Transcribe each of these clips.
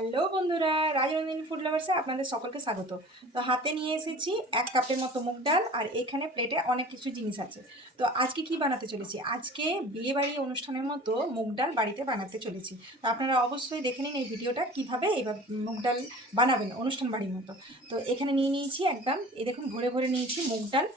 Hello বন্ধুরা, Rajnandini food লাভার্সে আপনাদের সকলকে স্বাগত। তো হাতে নিয়ে এসেছি 1 কাপের মতো মুগ ডাল, আর এখানে প্লেটে অনেক কিছু জিনিস আছে। তো আজকে কি বানাতে চলেছি? আজকে বিয়েবাড়ি অনুষ্ঠানের মতো মুগ ডাল বাড়িতে বানাতে চলেছি। তো আপনারা অবশ্যই দেখে নিন এই ভিডিওটা কীভাবে এবার মুগ ডাল বানাবেন অনুষ্ঠান বাড়ির মতো। তো এখানে নিয়ে নিয়েছি একদম, এই দেখুন ভরে ভরে নিয়েছি মুগ ডাল।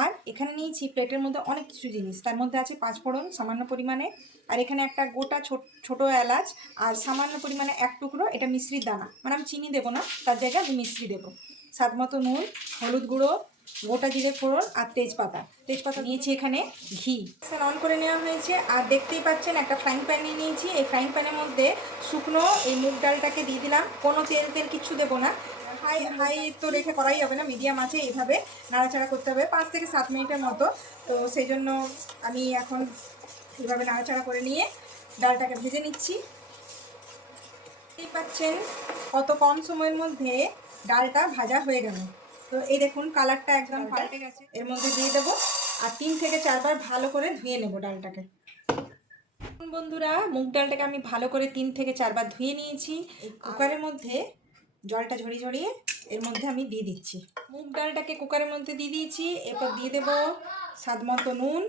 আর এখানে নিয়েছি প্লেটের মধ্যে অনেক কিছু জিনিস, তার মধ্যে আছে 5 ফোড়ন সামান্য পরিমাণে, আর এখানে একটা গোটা ছোট এলাচ, আর সামান্য পরিমাণে 1 টুকরো এটা মিশ্রির দানা, মানে আমি চিনি দেবো না, তার জায়গায় আমি মিশ্রি দেবো। স্বাদ মতো নুন, হলুদ গুঁড়ো, গোটা জিরে ফোড়ন আর তেজপাতা নিয়েছি। এখানে ঘি অন করে নেওয়া হয়েছে, আর দেখতেই পাচ্ছেন একটা ফ্রাইং প্যান নিয়ে নিয়েছি। এই ফ্রাইং প্যানের মধ্যে শুকনো এই মুগ ডালটাকে দিয়ে দিলাম, কোনো তেল কিচ্ছু দেবো না। হাই তো রেখে করাই হবে না, মিডিয়াম আছে, এইভাবে নাড়াচাড়া করতে হবে 5 থেকে 7 মিনিটের মতো। তো সেই জন্য আমি এখন এইভাবে নাড়াচাড়া করে নিয়ে ডালটাকে ভেজে নিচ্ছি। দেখতেই পাচ্ছেন কত কম সময়ের মধ্যে ডালটা ভাজা হয়ে গেল। তো এই দেখুন কালারটা একদম পাল্টে গেছে। এর মধ্যে দিয়ে দেবো, আর 3 থেকে 4 বার ভালো করে ধুয়ে নেব ডালটাকে। বন্ধুরা, মুগ ডালটাকে আমি ভালো করে 3 থেকে 4 বার ধুয়ে নিয়েছি। কুকারের মধ্যে জলটা ঝরিয়ে এর মধ্যে আমি দিয়ে দিচ্ছি। মুগ ডালটাকে কুকারের মধ্যে দিয়ে দিয়েছি। এরপর দিয়ে দেব স্বাদ মতো নুন,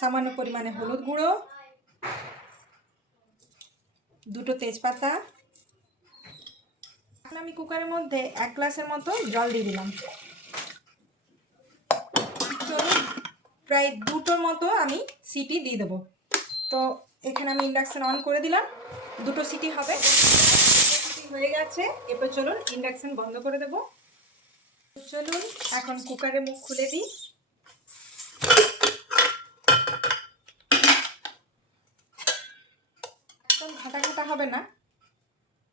সামান্য পরিমাণে হলুদ গুঁড়ো, 2টো তেজপাতা। আমি কুকারের মধ্যে 1 গ্লাসের মতো জল দিয়ে দিলাম। প্রায় 2টোর মতো আমি সিটি দিয়ে দেবো। তো এখানে আমি ইন্ডাকশান অন করে দিলাম, 2টো সিটি হবে। সিটি হয়ে গেছে, এরপর চলুন ইন্ডাকশান বন্ধ করে দেব। চলুন এখন কুকারের মুখ খুলে দিই। একদম ঘাটা হবে না,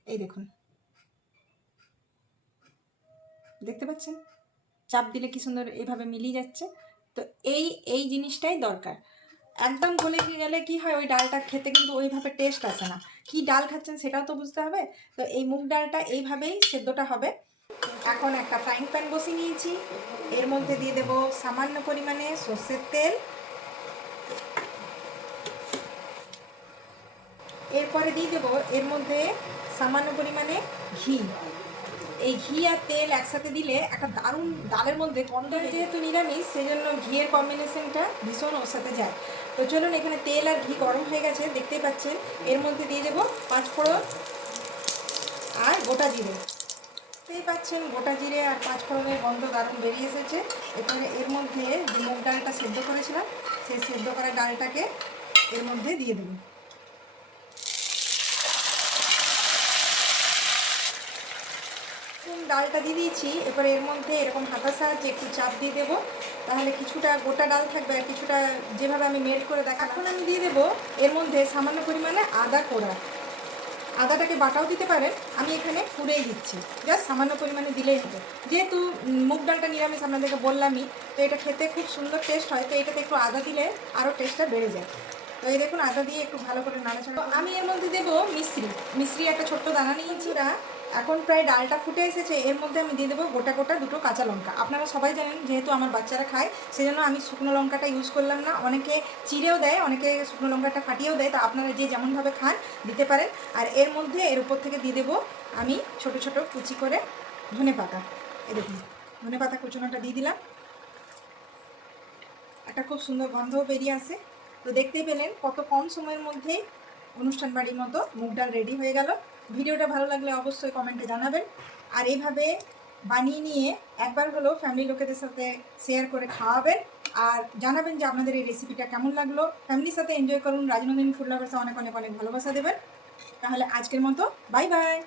এই দেখুন, দেখতে পাচ্ছেন চাপ দিলে কি সুন্দর এইভাবে মিলিয়ে যাচ্ছে। তো এই জিনিসটাই দরকার। একদম গলে গেলে কি হয়, ওই ডালটা খেতে কিন্তু ওইভাবে টেস্ট আসে না। কি ডাল খাচ্ছেন সেটাও তো বুঝতে হবে। তো এই মুগ ডালটা এইভাবেই সেদ্ধটা হবে। এখন একটা ফ্রাইং প্যান বসিয়ে নিয়েছি, এর মধ্যে দিয়ে দেব সামান্য পরিমাণে সর্ষের তেল। এরপরে দিয়ে দেব এর মধ্যে সামান্য পরিমাণে ঘি। এই ঘি আর তেল একসাথে দিলে একটা দারুণ ডালের মধ্যে গন্ধ, যেহেতু নিরামিষ সেই জন্য ঘিয়ের কম্বিনেশনটা ভীষণ ওর সাথে যায়। তো চলুন, এখানে তেল আর ঘি গরম হয়ে গেছে, দেখতেই পাচ্ছেন। এর মধ্যে দিয়ে দেবো 5 ফোড়ন আর গোটা জিরে। দেখতেই পাচ্ছেন গোটা জিরে আর 5 ফোড়নের গন্ধ দারুণ বেরিয়ে এসেছে। এরপরে এর মধ্যে যে মুগ ডালটা সেদ্ধ করেছিলাম, সেই সেদ্ধ করা ডালটাকে এর মধ্যে দিয়ে দেবো। ডালটা দিয়ে দিয়েছি, এরপরে এর মধ্যে এরকম হাতার সাহায্যে একটু চাপ দিয়ে দেবো, তাহলে কিছুটা গোটা ডাল থাকবে আর কিছুটা যেভাবে আমি মেল্ট করে দেখাবো। এখন আমি দিয়ে দেবো এর মধ্যে সামান্য পরিমাণে আদা কোড়া। আদাটাকে বাটাও দিতে পারেন, আমি এখানে কুড়েই দিচ্ছি, জাস্ট সামান্য পরিমাণে দিলেই হবে। যেহেতু মুগ ডালটা নিরামিষ আপনাদেরকে বললামই, তো এটা খেতে খুব সুন্দর টেস্ট হয়। তো এটাতে একটু আদা দিলে আরও টেস্টটা বেড়ে যায়। তো এই দেখুন আদা দিয়ে একটু ভালো করে নাড়াচাড়া। আমি এর মধ্যে দেবো মিশ্রি একটা ছোট্ট দানা নিয়েছি। এখন প্রায় ডালটা ফুটে এসেছে, এর মধ্যে আমি দিয়ে দেবো গোটা 2 কাঁচা লঙ্কা। আপনারা সবাই জানেন যেহেতু আমার বাচ্চারা খায়, সেই জন্য আমি শুকনো লঙ্কাটা ইউজ করলাম না। অনেকে চিড়েও দেয়, অনেকে শুকনো লঙ্কাটা ফাটিয়েও দেয়, তো আপনারা যে যেমনভাবে খান দিতে পারেন। আর এর মধ্যে এর উপর থেকে দিয়ে দেবো আমি ছোট ছোট কুচি করে ধনেপাতা। এই দেখুন ধনেপাতা কুচনোটা দিয়ে দিলাম, একটা খুব সুন্দর গন্ধও বেরিয়ে আসে। তো দেখতেই পেলেন কত কম সময়ের মধ্যেই অনুষ্ঠান বাড়ির মতো মুগ ডাল রেডি হয়ে গেল। ভিডিওটা ভালো লাগলে অবশ্যই কমেন্টে জানাবেন, আর এইভাবে বানিয়ে নিয়ে একবার হলেও ফ্যামিলি লোকেদের সাথে শেয়ার করে খাওয়াবেন, আর জানাবেন যে আপনাদের এই রেসিপিটা কেমন লাগলো। ফ্যামিলির সাথে এনজয় করুন। রাজনন্দিনী ফুড লাভার্সে অনেক অনেক অনেক ভালোবাসা দেবেন। তাহলে আজকের মতো বাই বাই।